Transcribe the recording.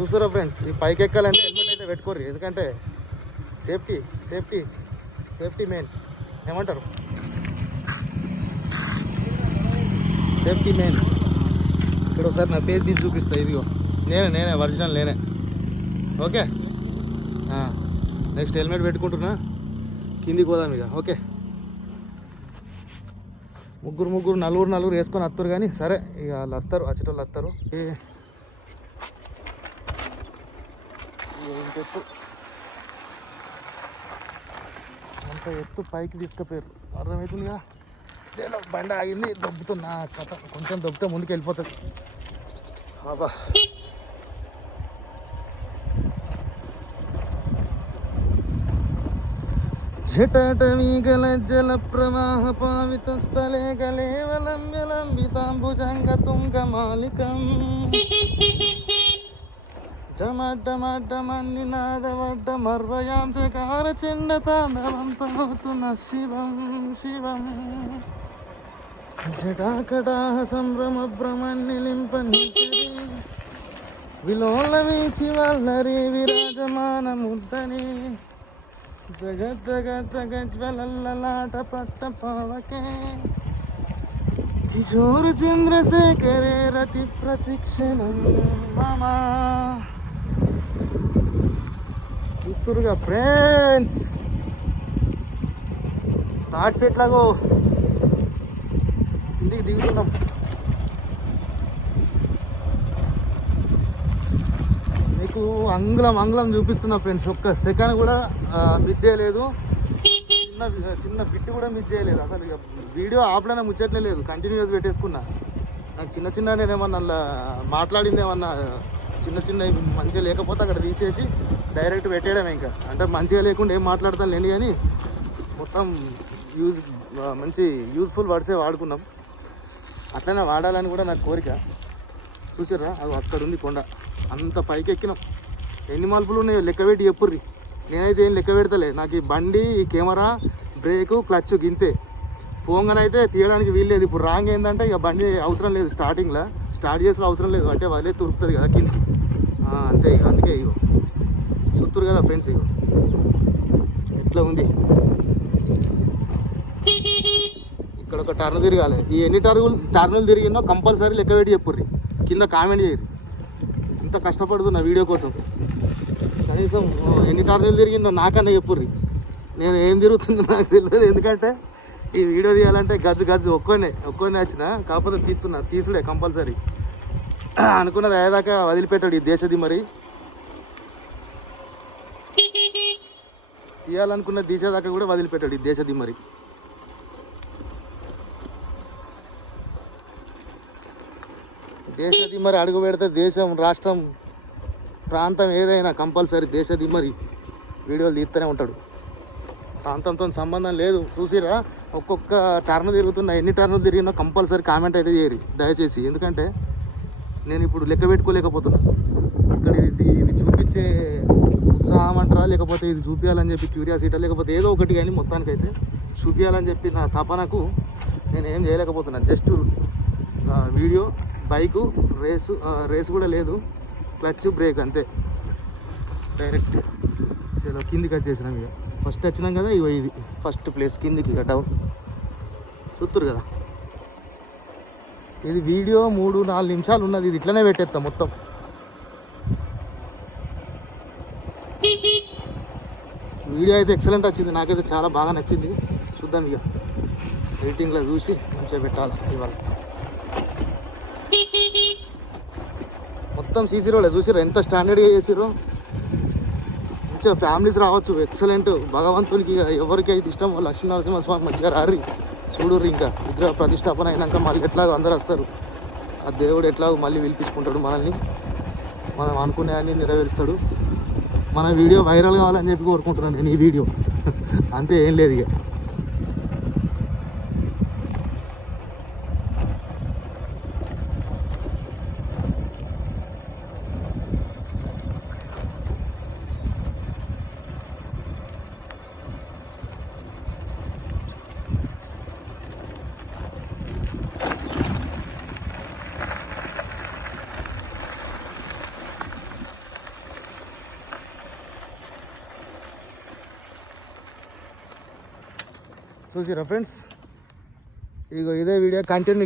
చూసారా ఫ్రెండ్స్, ఈ పైకి ఎక్కాలంటే హెల్మెట్ అయితే పెట్టుకోరు, ఎందుకంటే సేఫ్టీ సేఫ్టీ సేఫ్టీ మెయిన్. ఏమంటారు? Safety main. ఇక్కడ ఒకసారి నా ఫేస్ తీసి చూపిస్తా. ఇదిగో నేనే ఒరిజినల్ నేనే. ఓకే, నెక్స్ట్ హెల్మెట్ పెట్టుకుంటున్నా, కిందికి పోదాం ఇక. ఓకే, ముగ్గురు నలుగురు వేసుకొని వస్తారు, కానీ సరే ఇక వాళ్ళు వస్తారు, వచ్చేటోళ్ళు వస్తారు. ఇంకెత్తు అంత ఎత్తు పైకి తీసుకుపోయారు, అర్థమవుతుంది కదా. చలో బండి ఆగింది, దొబ్బుతున్నా కథ, కొంచెం దొబ్బితే ముందుకు వెళ్ళిపోతుంది. బాబా జటటవీగల జల ప్రవాహ పావిత స్థలే గలేవలంబితాంబుజంగ తుంగమాలికం డమడ్డమడ్డమన్నినాదవడ్డ మర్వయాం చకార చెండ తాండవంతమవుతున్న శివం శివం జటాకటాహ సంభ్రమ భ్రమన్నిలింప విలోల వీచి వల్లరి విరాజమాన ముద్దని జగజ్వలల్లలాట పట్ట పావకే కిశోర చంద్రశేఖరే రతి ప్రతిక్షణం మమ. చూస్తురుగా ఫ్రెండ్స్, థాట్స్ ఎట్లాగో ఇంటికి దిగుతున్నాం. మీకు అంగుళం చూపిస్తున్నా ఫ్రెండ్స్, ఒక్క సెకండ్ కూడా మిస్ చేయలేదు, చిన్న బిట్ కూడా మిస్ చేయలేదు. అసలు ఇక వీడియో ఆపడైనా ముచ్చట్లే లేదు, కంటిన్యూస్ పెట్టేసుకున్నా. నాకు చిన్న నేనేమన్నా మాట్లాడింది ఏమన్నా చిన్న మంచిగా లేకపోతే అక్కడ తీసేసి డైరెక్ట్ పెట్టేయడమే. ఇంకా అంటే మంచిగా లేకుండా ఏం మాట్లాడతాను లేండి, కానీ మొత్తం మంచి యూజ్ఫుల్ వర్డ్సే వాడుకున్నాం. అట్లనే వాడాలని కూడా నాకు కోరిక. చూసారా, అది అక్కడ ఉంది కొండ, అంత పైకి ఎక్కినాం. ఎన్ని మలుపులు ఉన్నాయో లెక్క పెట్టి చెప్పుర్రి. నేనైతే ఏం లెక్క పెడతలే, నాకు ఈ బండి, ఈ కెమెరా, బ్రేకు, క్లచ్ గింతే. పోంగనైతే తీయడానికి వీల్లేదు. ఇప్పుడు రాంగ్ ఏంటంటే ఇక బండి అవసరం లేదు, స్టార్టింగ్లో స్టార్ట్ చేసుకుని అవసరం లేదు, అంటే వాళ్ళే తురుకుతుంది కదా కిందికి, అంతే. ఇక అందుకే ఇగో చూస్తురు కదా ఫ్రెండ్స్, ఇగో ఎట్లా ఉంది. ఇక్కడ ఒక టర్న్ తిరగాలి. ఈ ఎన్ని టర్నులు తిరిగినో కంపల్సరీ లెక్క పెట్టి చెప్పుర్రి, కింద కామెంట్ చేయరు. ఇంత కష్టపడుతున్నా వీడియో కోసం, కనీసం ఎన్ని టర్నులు తిరిగిందో నాకన్నా చెప్పుర్రి. నేను ఏం తిరుగుతుందో నాకు తెలియదు, ఎందుకంటే ఈ వీడియో తీయాలంటే గజ్జు ఒక్కొనే వచ్చిన, కాకపోతే తీసుడే కంపల్సరీ. అనుకున్నది అయ్యేదాకా వదిలిపెట్టాడు ఈ దేశది. మరి తీయాలనుకున్న తీసేదాకా కూడా వదిలిపెట్టాడు ఈ దేశది. మరి దేశది మరి అడుగు పెడితే దేశం, రాష్ట్రం, ప్రాంతం ఏదైనా కంపల్సరీ దేశది మరి వీడియోలు తీస్తూనే ఉంటాడు. ప్రాంతంతో సంబంధం లేదు. చూసిరా, ఒక్కొక్క టర్న్ తిరుగుతున్నా, ఎన్ని టర్నులు తిరిగినా కంపల్సరీ కామెంట్ అయితే చేయరు దయచేసి, ఎందుకంటే నేను ఇప్పుడు లెక్క పెట్టుకోలేకపోతున్నా. ఇక్కడ ఇది చూపించే ఉత్సాహం అంటారా, లేకపోతే ఇది చూపించాలని చెప్పి క్యూరియాసిటీ, లేకపోతే ఏదో ఒకటి, కానీ మొత్తానికైతే చూపించాలని చెప్పి నా తపనకు నేను ఏం చేయలేకపోతున్నా. జస్ట్ వీడియో, బైకు, రేసు కూడా లేదు, క్లచ్, బ్రేక్ అంతే, డైరెక్ట్. చలో కిందికి వచ్చేసినాం. ఇక ఫస్ట్ వచ్చినాం కదా, ఇగో ఇది ఫస్ట్ ప్లేస్ కిందికి, ఇక డౌన్. చూస్తురు కదా, ఇది వీడియో 3-4 నిమిషాలు ఉన్నది, ఇది ఇట్లనే పెట్టేస్తా మొత్తం. వీడియో అయితే ఎక్సలెంట్ వచ్చింది, నాకైతే చాలా బాగా నచ్చింది. చూద్దాం ఇక రేటింగ్లో చూసి మంచిగా పెట్టాలి. ఇవాళ మొత్తం సీసీ రోడ్లే, చూసిర్రు ఎంత స్టాండర్డ్గా చేసిర్రు. మంచిగా ఫ్యామిలీస్ రావచ్చు, ఎక్సలెంట్. భగవంతునికి ఎవరికి అయితే ఇష్టం లక్ష్మీనరసింహస్వామి మంచిగా రారి చూడుర్రి. ఇంకా విగ్రహ ప్రతిష్టాపన అయినాక మళ్ళీ ఎట్లాగో అందరూ వస్తారు, ఆ దేవుడు ఎట్లాగో మళ్ళీ పిలిపించుకుంటాడు మనల్ని, మనం అనుకునేవన్నీ నెరవేరుస్తాడు. మన వీడియో వైరల్ కావాలని చెప్పి కోరుకుంటున్నాను నేను, ఈ వీడియో అంతే, ఏం లేదు ఇక. చూసిరా ఫ్రెండ్స్, ఇగో ఇదే వీడియో కంటిన్యూ